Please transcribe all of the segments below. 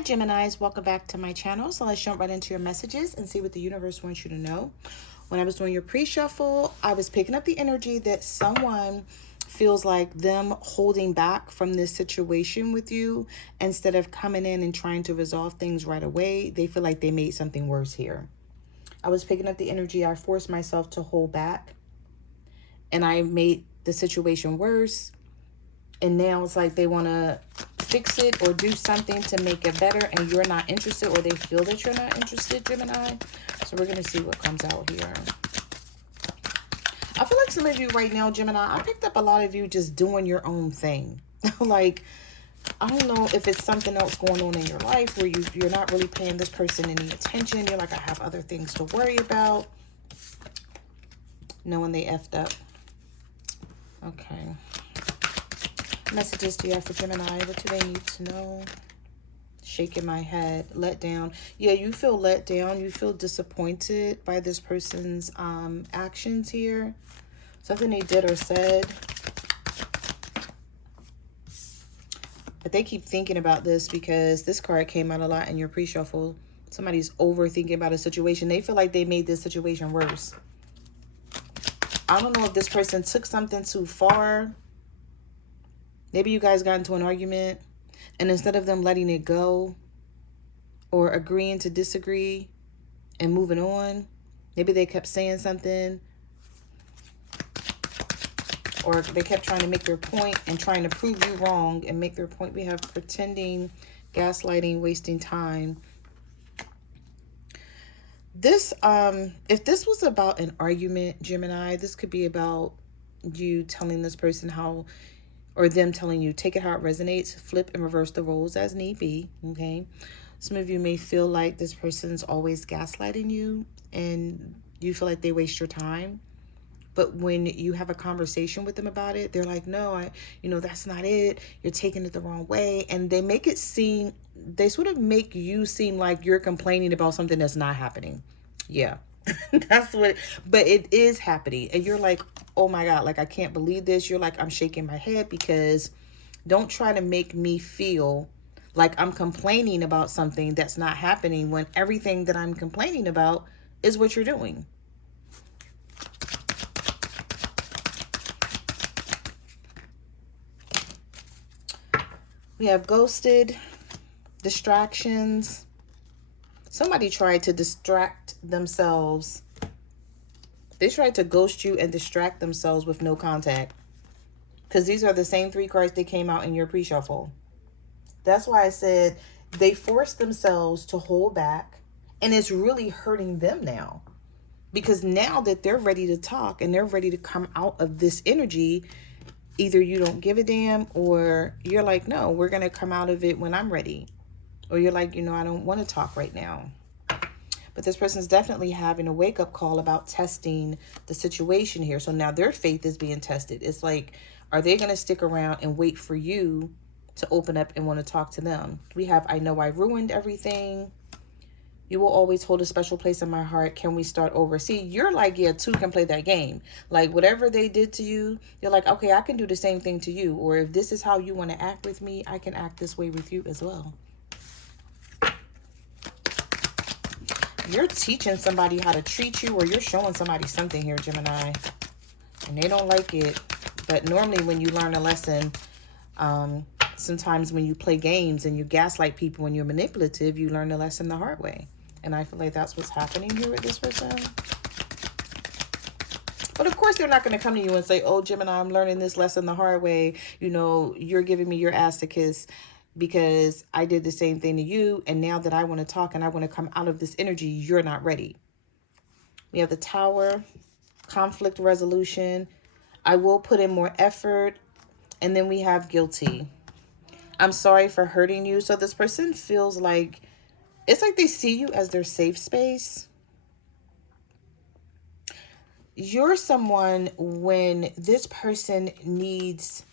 Hi Geminis, welcome back to my channel. So let's jump right into your messages and see what the universe wants you to know. When I was doing your pre-shuffle, I was picking up the energy that someone feels like them holding back from this situation with you instead of coming in and trying to resolve things right away. They feel like they made something worse here. I was picking up the energy. I forced myself to hold back and I made the situation worse. And now it's like they want to fix it or do something to make it better, and you're not interested, or they feel that you're not interested, Gemini. So we're going to see what comes out here. I feel like some of you right now, Gemini, I picked up a lot of you just doing your own thing. Like, I don't know if it's something else going on in your life where you're not really paying this person any attention. You're like, I have other things to worry about. Knowing they effed up. Okay. Messages do you have for Gemini? What do they need to know? Shaking my head. Let down. Yeah, you feel let down. You feel disappointed by this person's actions here. Something they did or said. But they keep thinking about this because this card came out a lot in your pre-shuffle. Somebody's overthinking about a situation. They feel like they made this situation worse. I don't know if this person took something too far. Maybe you guys got into an argument, and instead of them letting it go or agreeing to disagree and moving on, maybe they kept saying something, or they kept trying to make their point and trying to prove you wrong and make their point. We have pretending, gaslighting, wasting time. This, if this was about an argument, Gemini, this could be about you telling this person how, or them telling you, take it how it resonates, flip and reverse the roles as need be, okay? Some of you may feel like this person's always gaslighting you and you feel like they waste your time. But when you have a conversation with them about it, they're like, no, that's not it. You're taking it the wrong way. And they make it seem, they sort of make you seem like you're complaining about something that's not happening. Yeah. That's what, but it is happening. And you're like, oh my God, like, I can't believe this. You're like, I'm shaking my head because don't try to make me feel like I'm complaining about something that's not happening when everything that I'm complaining about is what you're doing. We have ghosted, distractions. Somebody tried to distract themselves. They tried to ghost you and distract themselves with no contact. Because these are the same three cards that came out in your pre-shuffle. That's why I said they forced themselves to hold back. And it's really hurting them now. Because now that they're ready to talk and they're ready to come out of this energy, either you don't give a damn or you're like, no, we're going to come out of it when I'm ready. Or you're like, I don't want to talk right now. But this person's definitely having a wake-up call about testing the situation here. So now their faith is being tested. It's like, are they going to stick around and wait for you to open up and want to talk to them? We have, I know I ruined everything. You will always hold a special place in my heart. Can we start over? See, you're like, yeah, two can play that game. Like, whatever they did to you, you're like, okay, I can do the same thing to you. Or if this is how you want to act with me, I can act this way with you as well. You're teaching somebody how to treat you, or you're showing somebody something here, Gemini, and they don't like it. But normally when you learn a lesson, sometimes when you play games and you gaslight people and you're manipulative, you learn the lesson the hard way. And I feel like that's what's happening here with this person. But of course, they're not going to come to you and say, oh, Gemini, I'm learning this lesson the hard way. You're giving me your ass to kiss because I did the same thing to you. And now that I want to talk and I want to come out of this energy, you're not ready. We have the Tower, conflict resolution. I will put in more effort. And then we have guilty. I'm sorry for hurting you. So this person feels like, it's like they see you as their safe space. You're someone when this person needs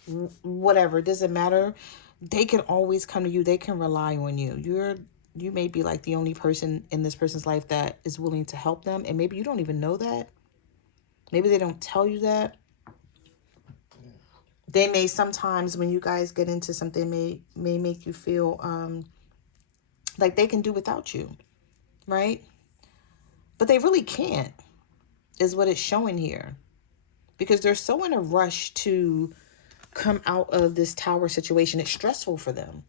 whatever, it doesn't matter. They can always come to you. They can rely on you. You may be like the only person in this person's life that is willing to help them. And maybe you don't even know that. Maybe they don't tell you that. They may sometimes, when you guys get into something, may make you feel Like they can do without you, right? But they really can't, is what it's showing here. Because they're so in a rush to come out of this tower situation. It's stressful for them.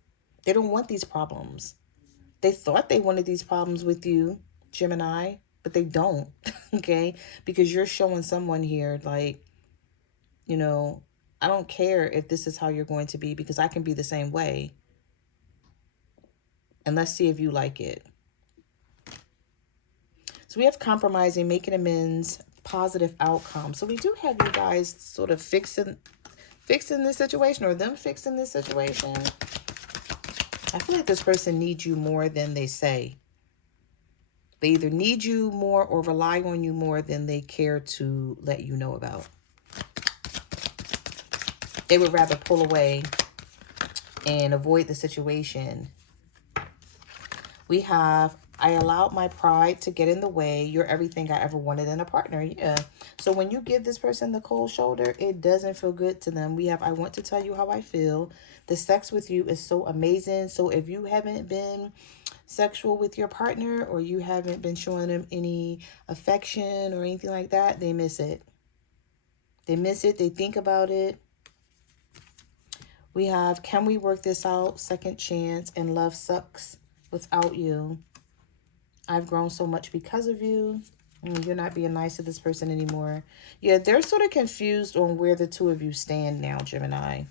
They don't want these problems. They thought they wanted these problems with you, Gemini, but they don't. Okay? Because you're showing someone here, like, you know, I don't care if this is how you're going to be, because I can be the same way. And let's see if you like it. So we have compromising, making amends, positive outcome. So we do have you guys sort of fixing this situation, or them fixing this situation. I feel like this person needs you more than they say. They either need you more or rely on you more than they care to let you know about. They would rather pull away and avoid the situation. We have, I allowed my pride to get in the way. You're everything I ever wanted in a partner. Yeah. So when you give this person the cold shoulder, it doesn't feel good to them. We have, I want to tell you how I feel. The sex with you is so amazing. So if you haven't been sexual with your partner, or you haven't been showing them any affection or anything like that, they miss it. They miss it. They think about it. We have, can we work this out? Second chance, and love sucks without you. I've grown so much because of you. You're not being nice to this person anymore. Yeah, they're sort of confused on where the two of you stand now, Gemini.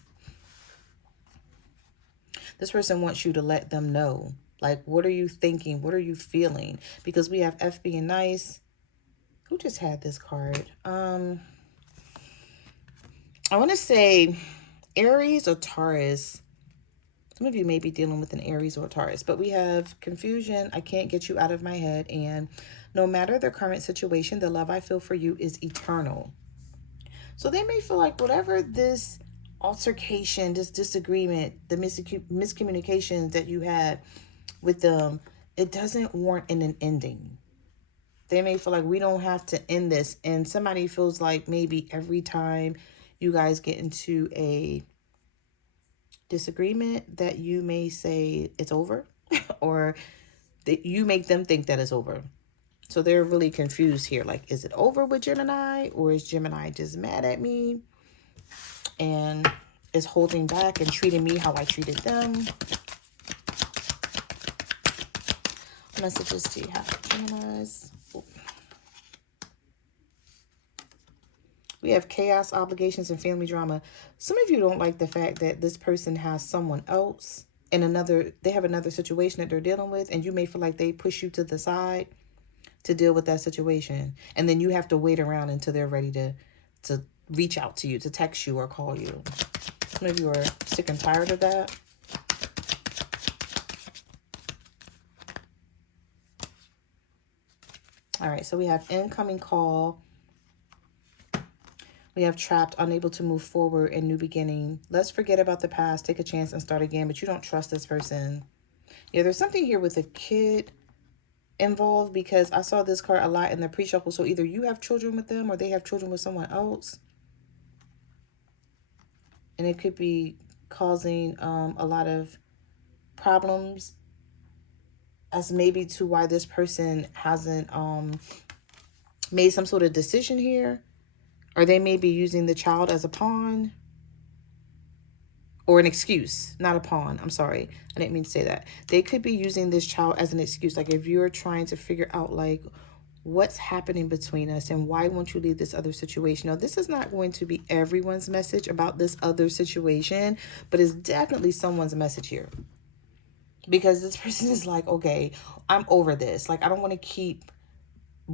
This person wants you to let them know. Like, what are you thinking? What are you feeling? Because we have F being nice. Who just had this card? I want to say Aries or Taurus. Some of you may be dealing with an Aries or Taurus, but we have confusion. I can't get you out of my head. And no matter the current situation, the love I feel for you is eternal. So they may feel like whatever this altercation, this disagreement, the miscommunications that you had with them, it doesn't warrant an ending. They may feel like we don't have to end this. And somebody feels like maybe every time you guys get into a disagreement that you may say it's over, or that you make them think that it's over. So they're really confused here. Like, is it over with Gemini, or is Gemini just mad at me and is holding back and treating me how I treated them? Messages do you have, Geminis? We have chaos, obligations, and family drama. Some of you don't like the fact that this person has someone else in they have another situation that they're dealing with, and you may feel like they push you to the side to deal with that situation. And then you have to wait around until they're ready to reach out to you, to text you or call you. Some of you are sick and tired of that. All right, so we have incoming call. We have trapped, unable to move forward, and new beginning. Let's forget about the past, take a chance and start again, but you don't trust this person. Yeah, there's something here with a kid involved, because I saw this card a lot in the pre-shuffle. So either you have children with them or they have children with someone else. And it could be causing a lot of problems as maybe to why this person hasn't made some sort of decision here. Or they may be using the child as a pawn or an excuse, not a pawn. I'm sorry. I didn't mean to say that. They could be using this child as an excuse. Like if you're trying to figure out like what's happening between us and why won't you leave this other situation. Now, this is not going to be everyone's message about this other situation, but it's definitely someone's message here. Because this person is like, okay, I'm over this. Like, I don't want to keep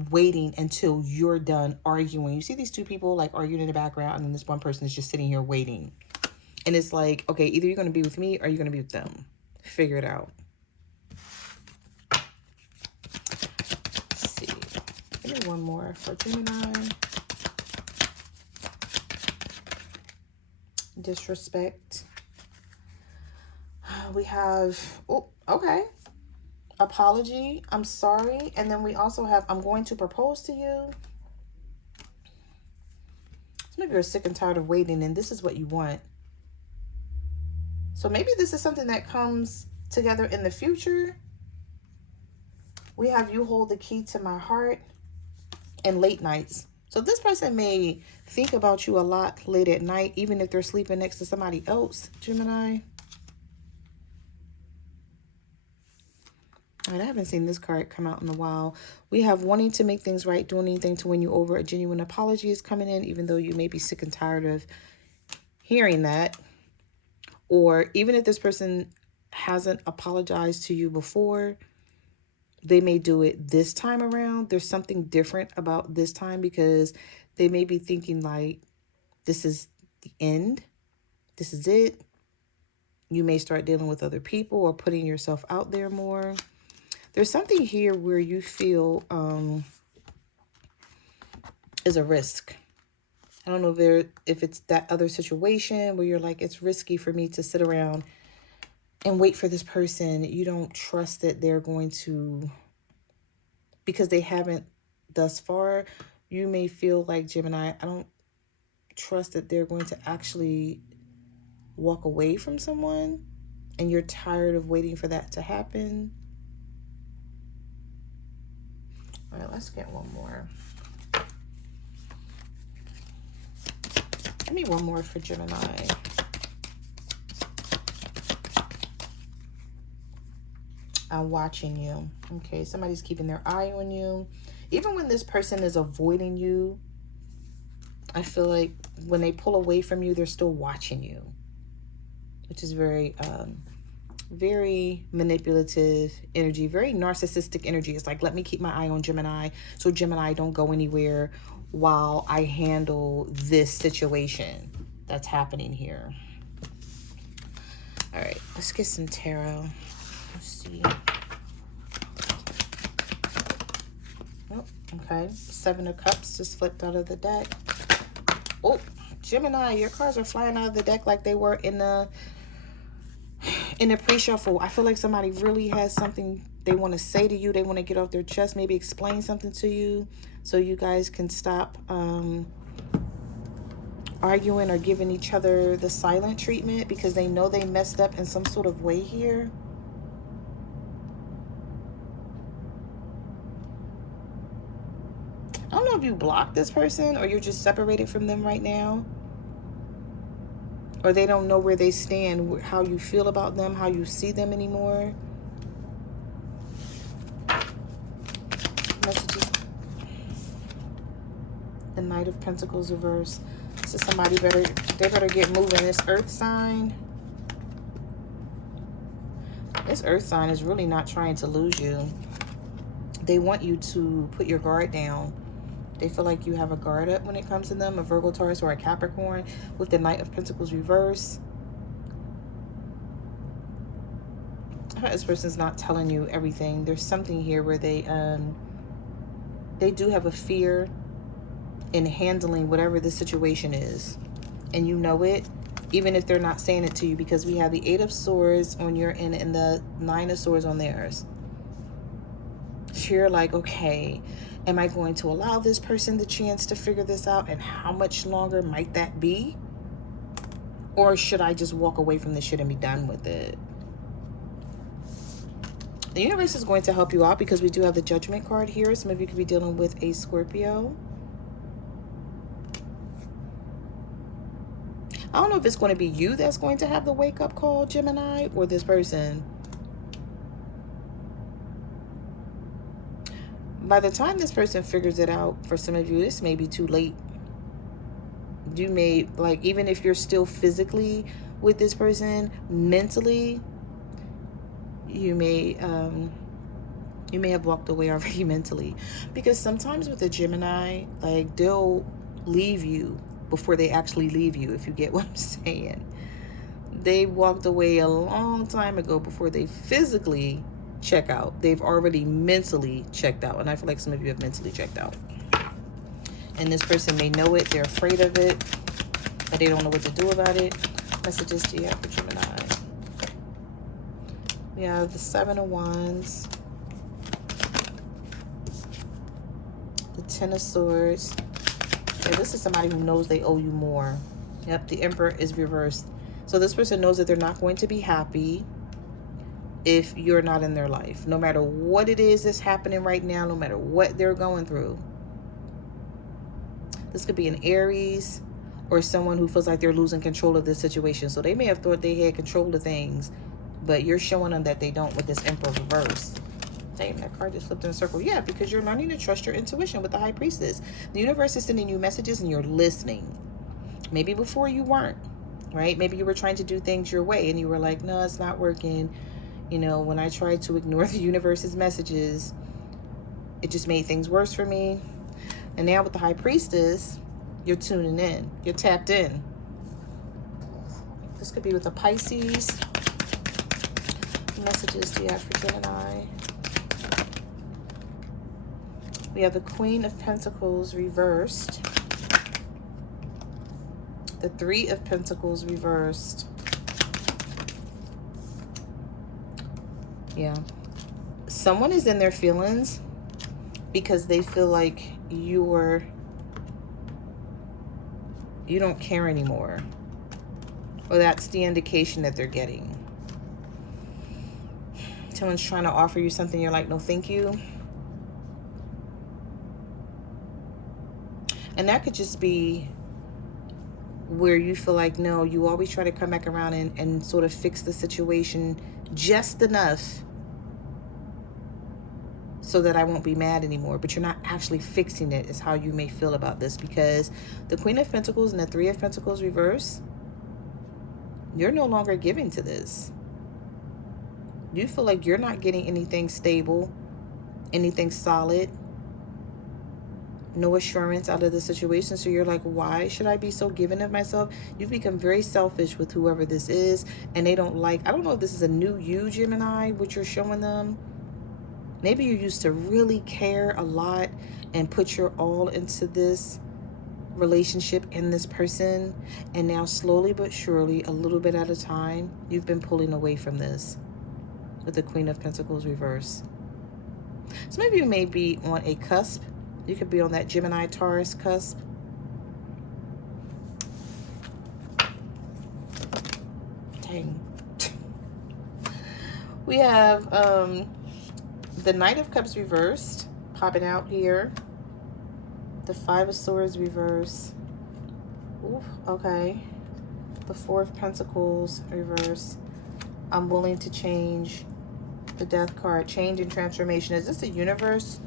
waiting until you're done arguing. You see these two people like arguing in the background, and then this one person is just sitting here waiting. And it's like, okay, either you're going to be with me or you're going to be with them. Figure it out. Let's see. Give me one more for Gemini. Disrespect. We have, oh, okay. Apology, I'm sorry. And then we also have, I'm going to propose to you. Some of you are sick and tired of waiting, and this is what you want. So maybe this is something that comes together in the future. We have you hold the key to my heart and late nights. So this person may think about you a lot late at night, even if they're sleeping next to somebody else, Gemini. All right, I haven't seen this card come out in a while. We have wanting to make things right, doing anything to win you over. A genuine apology is coming in, even though you may be sick and tired of hearing that. Or even if this person hasn't apologized to you before, they may do it this time around. There's something different about this time because they may be thinking like, this is the end. This is it. You may start dealing with other people or putting yourself out there more. There's something here where you feel is a risk. I don't know if it's that other situation where you're like, it's risky for me to sit around and wait for this person. You don't trust that they're going to, because they haven't thus far. You may feel like, Gemini, I don't trust that they're going to actually walk away from someone, and you're tired of waiting for that to happen. All right, let's get one more. Give me one more for Gemini. I'm watching you. Okay, somebody's keeping their eye on you. Even when this person is avoiding you, I feel like when they pull away from you, they're still watching you, which is very, very manipulative energy, very narcissistic energy. It's like, let me keep my eye on Gemini so Gemini don't go anywhere while I handle this situation that's happening here. All right, let's get some tarot. Let's see. Oh, okay. 7 of Cups just flipped out of the deck. Oh, Gemini, your cards are flying out of the deck like they were in the pre-shuffle. I feel like somebody really has something they want to say to you. They want to get off their chest, maybe explain something to you so you guys can stop arguing or giving each other the silent treatment because they know they messed up in some sort of way here. I don't know if you blocked this person or you're just separated from them right now. Or they don't know where they stand, how you feel about them, how you see them anymore. Messages. The Knight of Pentacles reverse. So somebody they better get moving. This Earth sign. This Earth sign is really not trying to lose you. They want you to put your guard down. They feel like you have a guard up when it comes to them, a Virgo, Taurus, or a Capricorn with the Knight of Pentacles reverse. This person's not telling you everything. There's something here where they do have a fear in handling whatever the situation is. And you know it, even if they're not saying it to you, because we have the 8 of Swords on your end and the 9 of Swords on theirs. So you're like, okay, am I going to allow this person the chance to figure this out? And how much longer might that be? Or should I just walk away from this shit and be done with it? The universe is going to help you out because we do have the Judgment card here. Some of you could be dealing with a Scorpio. I don't know if it's going to be you that's going to have the wake-up call, Gemini, or this person. By the time this person figures it out, for some of you, this may be too late. You may, like, even if you're still physically with this person, mentally, you may have walked away already mentally. Because sometimes with a Gemini, like, they'll leave you before they actually leave you, if you get what I'm saying. They walked away a long time ago before they physically check out. They've already mentally checked out, and I feel like some of you have mentally checked out. And this person may know it, they're afraid of it, but they don't know what to do about it. Messages to you for Gemini. We have the 7 of Wands, the 10 of Swords. Yeah, this is somebody who knows they owe you more. Yep, the Emperor is reversed. So this person knows that they're not going to be happy. if you're not in their life. No matter what it is that's happening right now, no matter what they're going through. This could be an Aries or someone who feels like they're losing control of this situation. So they may have thought they had control of things, but you're showing them that they don't with this Emperor reverse. Damn, that card just flipped in a circle. Yeah, because you're learning to trust your intuition with the High Priestess. The universe is sending you messages and you're listening. Maybe before you weren't, right? Maybe you were trying to do things your way and you were like, no, it's not working. You know, when I tried to ignore the universe's messages, it just made things worse for me. And now with the High Priestess, you're tuning in. You're tapped in. This could be with a Pisces. What messages do you have for Gemini? We have the Queen of Pentacles reversed. The Three of Pentacles reversed. Yeah. Someone is in their feelings because they feel like you don't care anymore. Or that's the indication that they're getting. Someone's trying to offer you something, you're like, no, thank you. And that could just be where you feel like, no, you always try to come back around and sort of fix the situation just enough so that I won't be mad anymore. But you're not actually fixing it, is how you may feel about this. Because the Queen of Pentacles and the Three of Pentacles reverse, you're no longer giving to this. You feel like you're not getting anything stable, anything solid, no assurance out of the situation. So you're like, why should I be so giving of myself? You've become very selfish with whoever this is, and they don't like, I don't know if this is a new you, Gemini, what you're showing them. Maybe you used to really care a lot and put your all into this relationship in this person, and now slowly but surely, a little bit at a time, you've been pulling away from this with the Queen of Pentacles reverse. Some of you may be on a cusp. You could be on that Gemini Taurus cusp. Dang. We have the Knight of Cups reversed popping out here. The Five of Swords reverse. Ooh, okay. The Four of Pentacles reverse. I'm willing to change. The Death card. Change and transformation. Is this the universe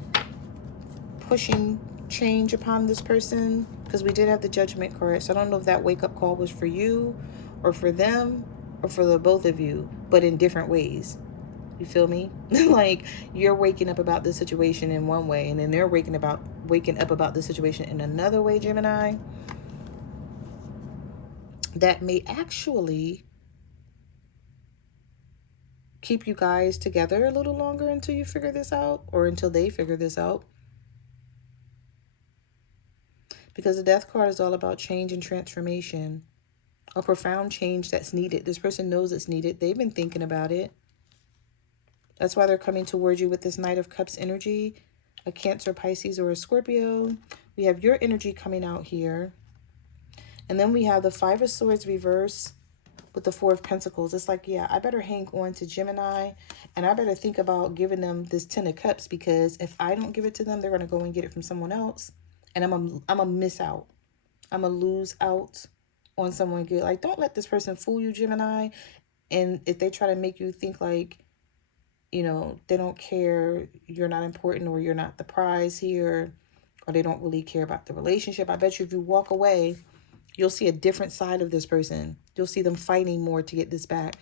pushing change upon this person? Because we did have the Judgment card. So I don't know if that wake-up call was for you or for them or for the both of you, but in different ways. You feel me? Like you're waking up about this situation in one way, and then they're waking up about this situation in another way, Gemini. That may actually keep you guys together a little longer until you figure this out, or until they figure this out. Because the Death card is all about change and transformation. A profound change that's needed. This person knows it's needed. They've been thinking about it. That's why they're coming towards you with this Knight of Cups energy. A Cancer, Pisces, or a Scorpio. We have your energy coming out here. And then we have the Five of Swords reverse with the Four of Pentacles. It's like, yeah, I better hang on to Gemini. And I better think about giving them this Ten of Cups. Because if I don't give it to them, they're going to go and get it from someone else. And I'm going to miss out. I'm going to lose out on someone good. Like, don't let this person fool you, Gemini. And if they try to make you think like, you know, they don't care, you're not important, or you're not the prize here, or they don't really care about the relationship, I bet you if you walk away, you'll see a different side of this person. You'll see them fighting more to get this back.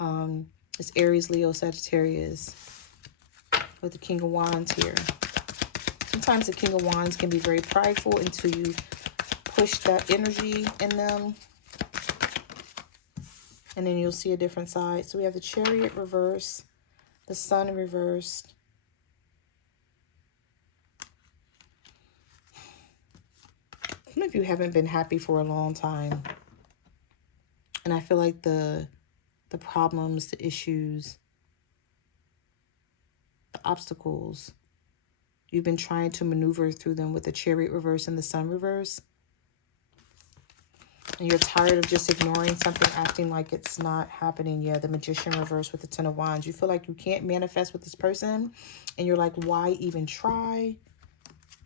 It's Aries, Leo, Sagittarius with the King of Wands here. Sometimes the King of Wands can be very prideful until you push that energy in them. And then you'll see a different side. So we have the Chariot reverse. The Sun reversed. Some of you haven't been happy for a long time. And I feel like the problems, the issues, the obstacles, you've been trying to maneuver through them with the Chariot reverse and the Sun reverse. And you're tired of just ignoring something, acting like it's not happening. Yeah, the Magician reverse with the Ten of Wands. You feel like you can't manifest with this person. And you're like, why even try?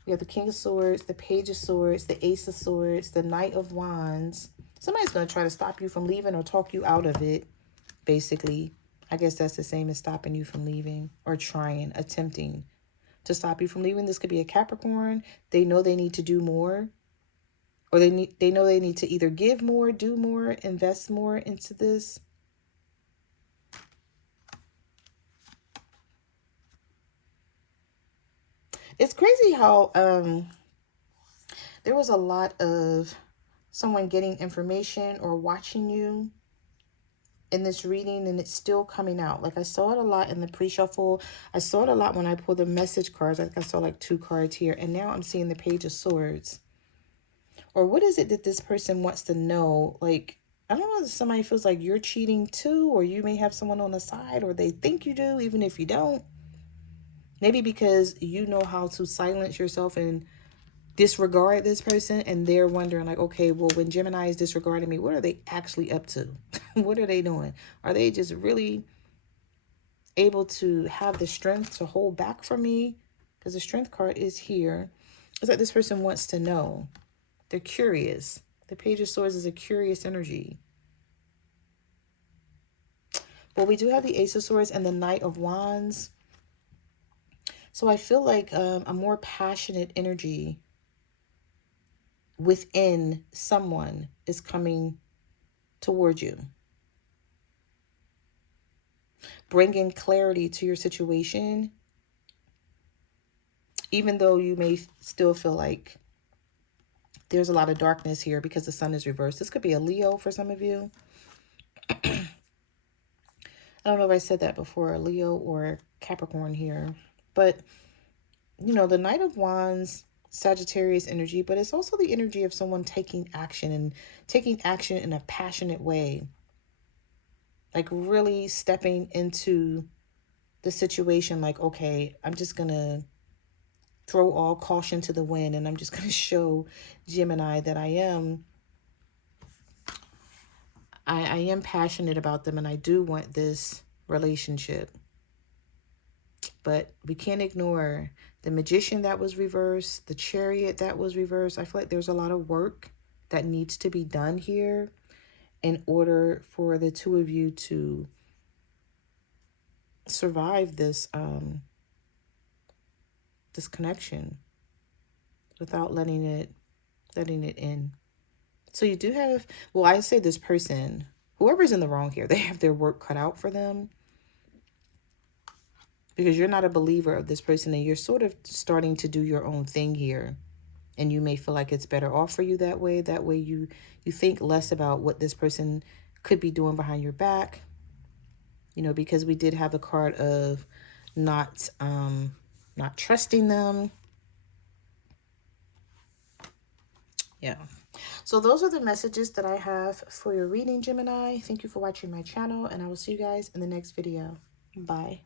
We have the King of Swords, the Page of Swords, the Ace of Swords, the Knight of Wands. Somebody's going to try to stop you from leaving or talk you out of it, basically. I guess that's the same as stopping you from leaving or trying, attempting to stop you from leaving. This could be a Capricorn. They know they need to do more. Or they know they need to either give more, do more, invest more into this. It's crazy how there was a lot of someone getting information or watching you in this reading, and it's still coming out. Like I saw it a lot in the pre-shuffle. I saw it a lot when I pulled the message cards. I think I saw like 2 cards here, and now I'm seeing the Page of Swords. Or what is it that this person wants to know? Like, I don't know if somebody feels like you're cheating too, or you may have someone on the side, or they think you do, even if you don't. Maybe because you know how to silence yourself and disregard this person, and they're wondering like, okay, well, when Gemini is disregarding me, what are they actually up to? What are they doing? Are they just really able to have the strength to hold back from me? Because the Strength card is here. It's like this person wants to know. They're curious. The Page of Swords is a curious energy. Well, we do have the Ace of Swords and the Knight of Wands. So I feel like a more passionate energy within someone is coming towards you, bringing clarity to your situation, even though you may still feel like there's a lot of darkness here because the sun is reversed. This could be a Leo for some of you. I don't know if I said that before, a Leo or Capricorn here. But, you know, the Knight of Wands, Sagittarius energy, but it's also the energy of someone taking action, and taking action in a passionate way. Like really stepping into the situation like, okay, I'm just going to throw all caution to the wind, and I'm just going to show Gemini that I am passionate about them, and I do want this relationship. But we can't ignore the Magician that was reversed, the Chariot that was reversed. I feel like there's a lot of work that needs to be done here in order for the two of you to survive this this connection without letting it in. So you do have, well, I say this person, whoever's in the wrong here, they have their work cut out for them, because you're not a believer of this person, and you're sort of starting to do your own thing here. And you may feel like it's better off for you that way. That way you think less about what this person could be doing behind your back. You know, because we did have the card of not trusting them. Yeah. So those are the messages that I have for your reading, Gemini. Thank you for watching my channel, and I will see you guys in the next video. Bye.